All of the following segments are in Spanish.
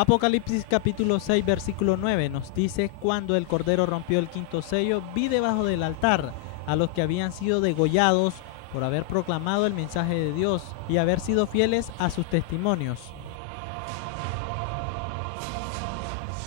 Apocalipsis capítulo 6 versículo 9 nos dice: cuando el Cordero rompió el quinto sello, vi debajo del altar a los que habían sido degollados por haber proclamado el mensaje de Dios y haber sido fieles a sus testimonios.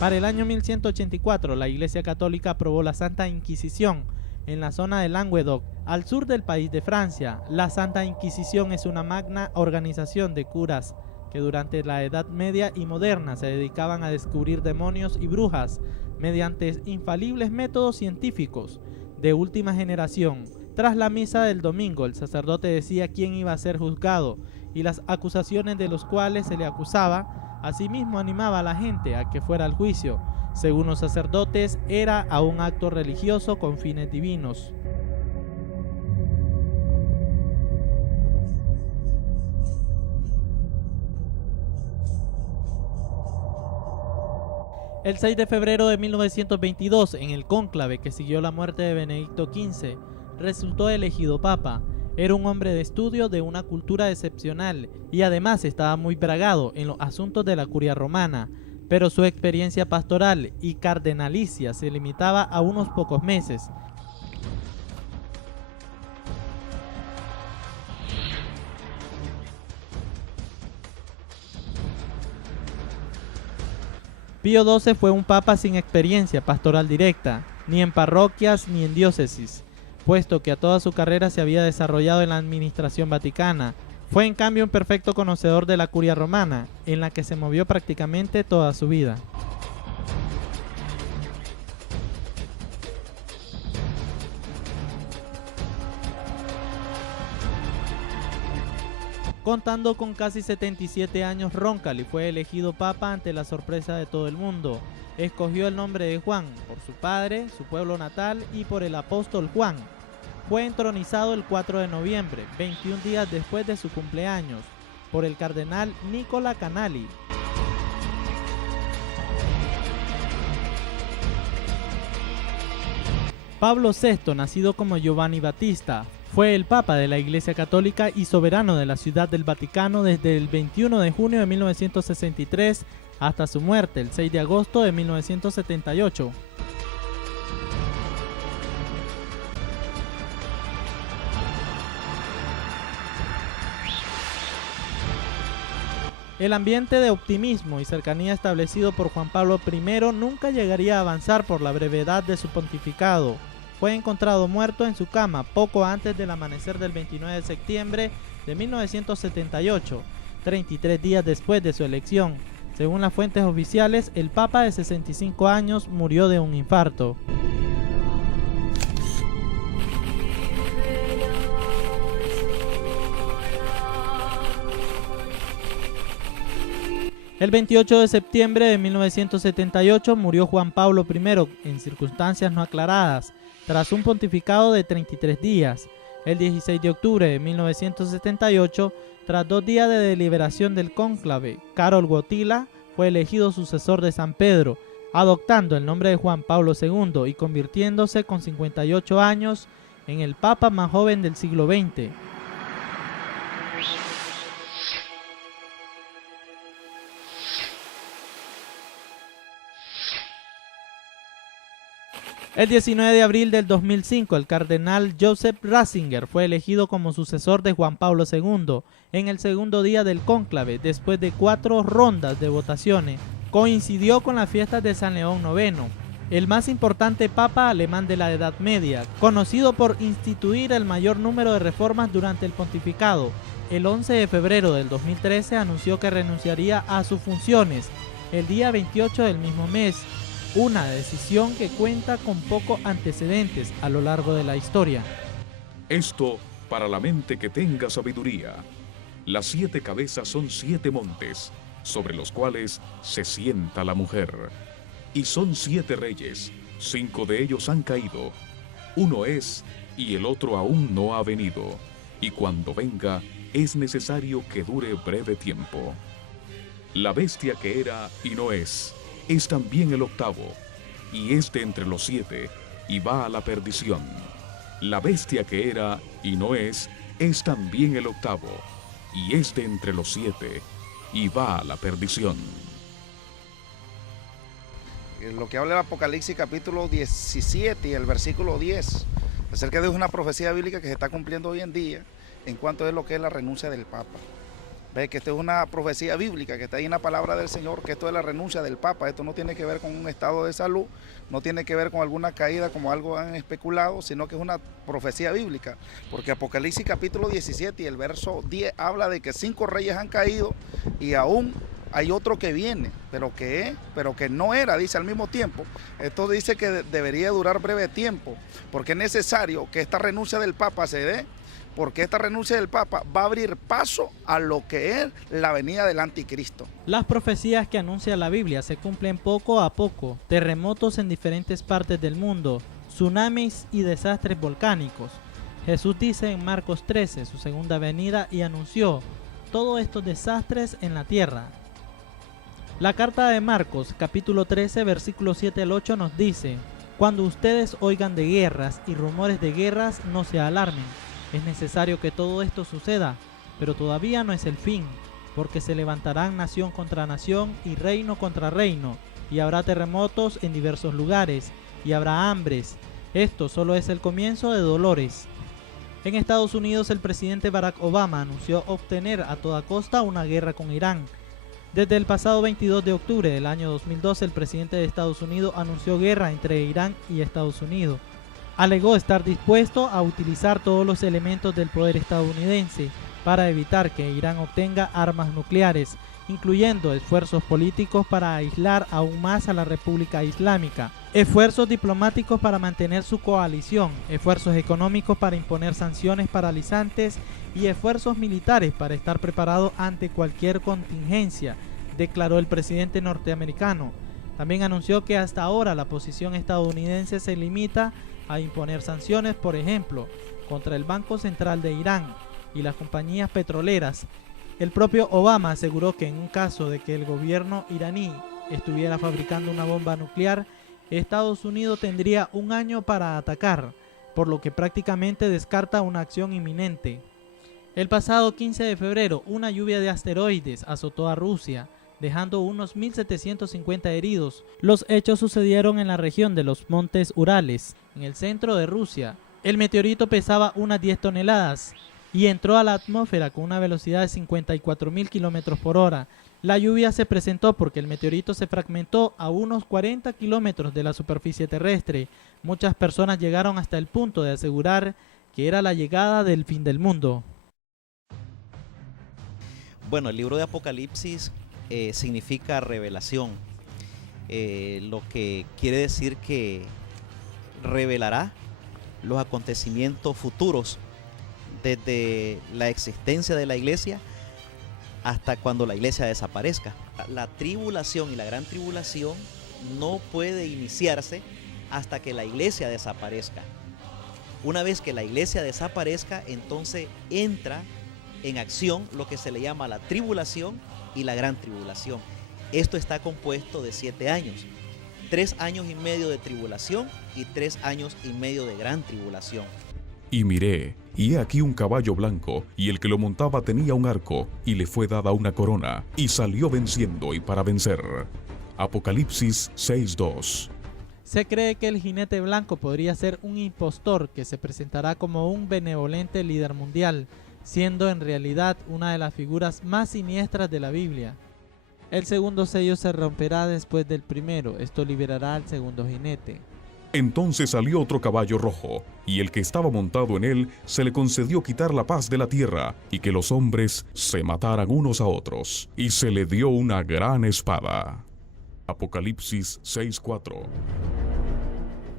Para el año 1184, la Iglesia Católica aprobó la Santa Inquisición en la zona de Languedoc, al sur del país de Francia. La Santa Inquisición es una magna organización de curas que durante la Edad Media y moderna se dedicaban a descubrir demonios y brujas mediante infalibles métodos científicos de última generación. Tras la misa del domingo, el sacerdote decía quién iba a ser juzgado y las acusaciones de los cuales se le acusaba. Asimismo, animaba a la gente a que fuera al juicio. Según los sacerdotes, era a un acto religioso con fines divinos. El 6 de febrero de 1922, en el cónclave que siguió la muerte de Benedicto XV, resultó elegido papa. Era un hombre de estudio de una cultura excepcional y además estaba muy bragado en los asuntos de la curia romana, pero su experiencia pastoral y cardenalicia se limitaba a unos pocos meses. Pío XII fue un papa sin experiencia pastoral directa, ni en parroquias ni en diócesis, puesto que a toda su carrera se había desarrollado en la administración vaticana. Fue en cambio un perfecto conocedor de la curia romana, en la que se movió prácticamente toda su vida. Contando con casi 77 años, Roncalli fue elegido papa ante la sorpresa de todo el mundo. Escogió el nombre de Juan por su padre, su pueblo natal y por el apóstol Juan. Fue entronizado el 4 de noviembre, 21 días después de su cumpleaños, por el cardenal Nicola Canali. Pablo VI, nacido como Giovanni Battista, fue el Papa de la Iglesia Católica y soberano de la Ciudad del Vaticano desde el 21 de junio de 1963 hasta su muerte el 6 de agosto de 1978. El ambiente de optimismo y cercanía establecido por Juan Pablo I nunca llegaría a avanzar por la brevedad de su pontificado. Fue encontrado muerto en su cama poco antes del amanecer del 29 de septiembre de 1978, 33 días después de su elección. Según las fuentes oficiales, el Papa de 65 años murió de un infarto. El 28 de septiembre de 1978 murió Juan Pablo I en circunstancias no aclaradas, tras un pontificado de 33 días. El 16 de octubre de 1978, tras 2 días de deliberación del cónclave, Karol Wojtyła fue elegido sucesor de San Pedro, adoptando el nombre de Juan Pablo II y convirtiéndose con 58 años en el papa más joven del siglo XX. El 19 de abril del 2005, el cardenal Joseph Ratzinger fue elegido como sucesor de Juan Pablo II en el segundo día del cónclave, después de 4 rondas de votaciones. Coincidió con las fiestas de San León IX, el más importante papa alemán de la Edad Media, conocido por instituir el mayor número de reformas durante el pontificado. El 11 de febrero del 2013 anunció que renunciaría a sus funciones el día 28 del mismo mes. Una decisión que cuenta con pocos antecedentes a lo largo de la historia. Esto para la mente que tenga sabiduría. Las 7 cabezas son 7 montes, sobre los cuales se sienta la mujer. Y son 7 reyes, 5 de ellos han caído. Uno es, y el otro aún no ha venido. Y cuando venga, es necesario que dure breve tiempo. La bestia que era y no es también el octavo, y es de entre los 7, y va a la perdición. La bestia que era y no es también el octavo, y es de entre los 7, y va a la perdición. lo que habla el Apocalipsis capítulo 17 y el versículo 10, acerca de una profecía bíblica que se está cumpliendo hoy en día en cuanto a lo que es la renuncia del Papa. Ve que esto es una profecía bíblica que está ahí en la palabra del Señor, que esto es la renuncia del Papa. Esto no tiene que ver con un estado de salud, no tiene que ver con alguna caída como algo han especulado, sino que es una profecía bíblica. Porque Apocalipsis capítulo 17 y el verso 10 habla de que 5 reyes han caído y aún hay otro que viene, pero que no era, dice al mismo tiempo. Esto dice que debería durar breve tiempo, porque es necesario que esta renuncia del Papa se dé, porque esta renuncia del Papa va a abrir paso a lo que es la venida del anticristo. Las profecías que anuncia la Biblia se cumplen poco a poco. Terremotos en diferentes partes del mundo, tsunamis y desastres volcánicos. Jesús dice en Marcos 13, su segunda venida, y anunció todos estos desastres en la tierra. La carta de Marcos, capítulo 13, versículos 7 al 8 nos dice: cuando ustedes oigan de guerras y rumores de guerras, no se alarmen. Es necesario que todo esto suceda, pero todavía no es el fin, porque se levantarán nación contra nación y reino contra reino, y habrá terremotos en diversos lugares, y habrá hambres. Esto solo es el comienzo de dolores. En Estados Unidos, el presidente Barack Obama anunció obtener a toda costa una guerra con Irán. Desde el pasado 22 de octubre del año 2012, el presidente de Estados Unidos anunció guerra entre Irán y Estados Unidos. Alegó estar dispuesto a utilizar todos los elementos del poder estadounidense para evitar que Irán obtenga armas nucleares, incluyendo esfuerzos políticos para aislar aún más a la República Islámica, esfuerzos diplomáticos para mantener su coalición, esfuerzos económicos para imponer sanciones paralizantes y esfuerzos militares para estar preparado ante cualquier contingencia, declaró el presidente norteamericano. También anunció que hasta ahora la posición estadounidense se limita a imponer sanciones, por ejemplo, contra el Banco Central de Irán y las compañías petroleras. El propio Obama aseguró que en un caso de que el gobierno iraní estuviera fabricando una bomba nuclear, Estados Unidos tendría un año para atacar, por lo que prácticamente descarta una acción inminente. El pasado 15 de febrero, una lluvia de asteroides azotó a Rusia, dejando unos 1.750 heridos. Los hechos sucedieron en la región de los Montes Urales, en el centro de Rusia. El meteorito pesaba unas 10 toneladas y entró a la atmósfera con una velocidad de 54.000 kilómetros por hora. La lluvia se presentó porque el meteorito se fragmentó a unos 40 kilómetros de la superficie terrestre. Muchas personas llegaron hasta el punto de asegurar que era la llegada del fin del mundo. Bueno, el libro de Apocalipsis significa revelación, lo que quiere decir que revelará los acontecimientos futuros desde la existencia de la iglesia hasta cuando la iglesia desaparezca. La tribulación y la gran tribulación no puede iniciarse hasta que la iglesia desaparezca. Una vez que la iglesia desaparezca, entonces entra en acción lo que se le llama la tribulación y la gran tribulación. Esto está compuesto de 7 años, 3 años y medio de tribulación y 3 años y medio de gran tribulación. Y miré, y he aquí un caballo blanco, y el que lo montaba tenía un arco, y le fue dada una corona, y salió venciendo y para vencer. Apocalipsis 6:2. Se cree que el jinete blanco podría ser un impostor que se presentará como un benevolente líder mundial, siendo en realidad una de las figuras más siniestras de la Biblia. El segundo sello se romperá después del primero, esto liberará al segundo jinete. Entonces salió otro caballo rojo, y el que estaba montado en él se le concedió quitar la paz de la tierra, y que los hombres se mataran unos a otros, y se le dio una gran espada. Apocalipsis 6:4.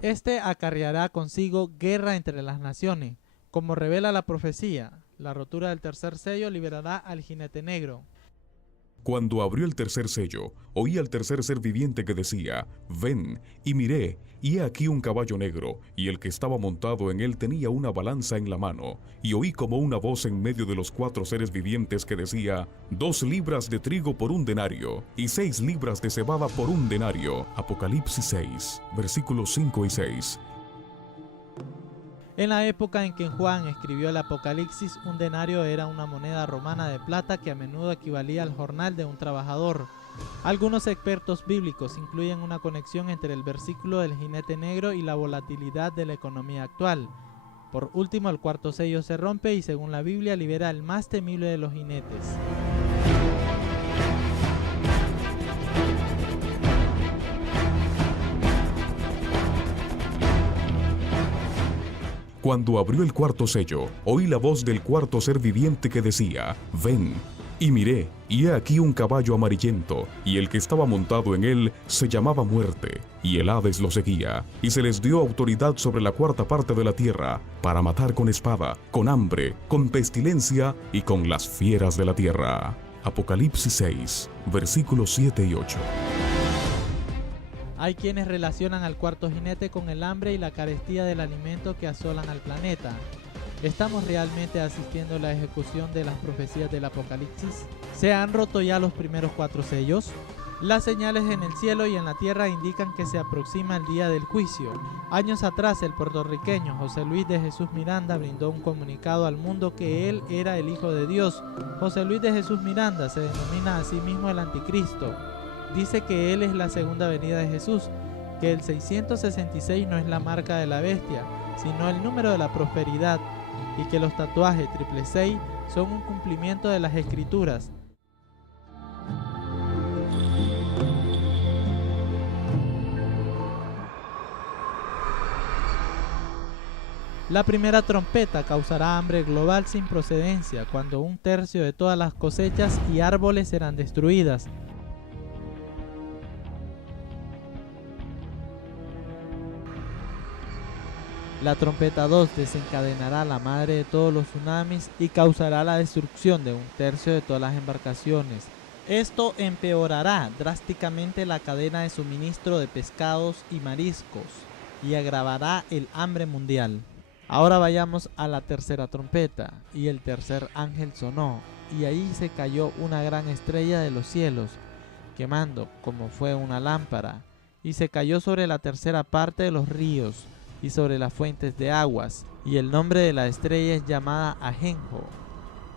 Este acarreará consigo guerra entre las naciones, como revela la profecía. La rotura del tercer sello liberará al jinete negro. Cuando abrió el tercer sello, oí al tercer ser viviente que decía: ven, y miré, y he aquí un caballo negro, y el que estaba montado en él tenía una balanza en la mano, y oí como una voz en medio de los 4 seres vivientes que decía: 2 libras de trigo por 1 denario, y 6 libras de cebada por 1 denario. Apocalipsis 6, versículos 5 y 6. En la época en que Juan escribió el Apocalipsis, un denario era una moneda romana de plata que a menudo equivalía al jornal de un trabajador. Algunos expertos bíblicos incluyen una conexión entre el versículo del jinete negro y la volatilidad de la economía actual. Por último, el cuarto sello se rompe y, según la Biblia, libera al más temible de los jinetes. Cuando abrió el cuarto sello, oí la voz del cuarto ser viviente que decía: ven. Y miré, y he aquí un caballo amarillento, y el que estaba montado en él se llamaba Muerte, y el Hades lo seguía, y se les dio autoridad sobre la cuarta parte de la tierra, para matar con espada, con hambre, con pestilencia y con las fieras de la tierra. Apocalipsis 6, versículos 7 y 8. Hay quienes relacionan al cuarto jinete con el hambre y la carestía del alimento que asolan al planeta. ¿Estamos realmente asistiendo a la ejecución de las profecías del Apocalipsis? ¿Se han roto ya los primeros 4 sellos? Las señales en el cielo y en la tierra indican que se aproxima el día del juicio. Años atrás, el puertorriqueño José Luis de Jesús Miranda brindó un comunicado al mundo que él era el Hijo de Dios. José Luis de Jesús Miranda se denomina a sí mismo el Anticristo. Dice que él es la segunda venida de Jesús, que el 666 no es la marca de la bestia, sino el número de la prosperidad, y que los tatuajes 666 son un cumplimiento de las Escrituras. La primera trompeta causará hambre global sin procedencia, cuando 1/3 de todas las cosechas y árboles serán destruidas. La trompeta 2 desencadenará la madre de todos los tsunamis y causará la destrucción de 1/3 de todas las embarcaciones. Esto empeorará drásticamente la cadena de suministro de pescados y mariscos y agravará el hambre mundial. Ahora vayamos a la tercera trompeta, y el tercer ángel sonó, y ahí se cayó una gran estrella de los cielos, quemando como fue una lámpara, y se cayó sobre la tercera parte de los ríos y sobre las fuentes de aguas, y el nombre de la estrella es llamada Ajenjo,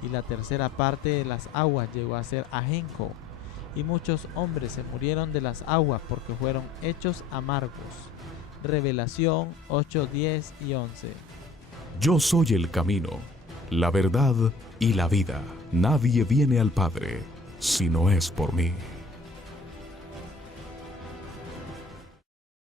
y la tercera parte de las aguas llegó a ser Ajenjo, y muchos hombres se murieron de las aguas porque fueron hechos amargos. Revelación 8, 10 y 11. Yo soy el camino, la verdad y la vida. Nadie viene al Padre si no es por mí.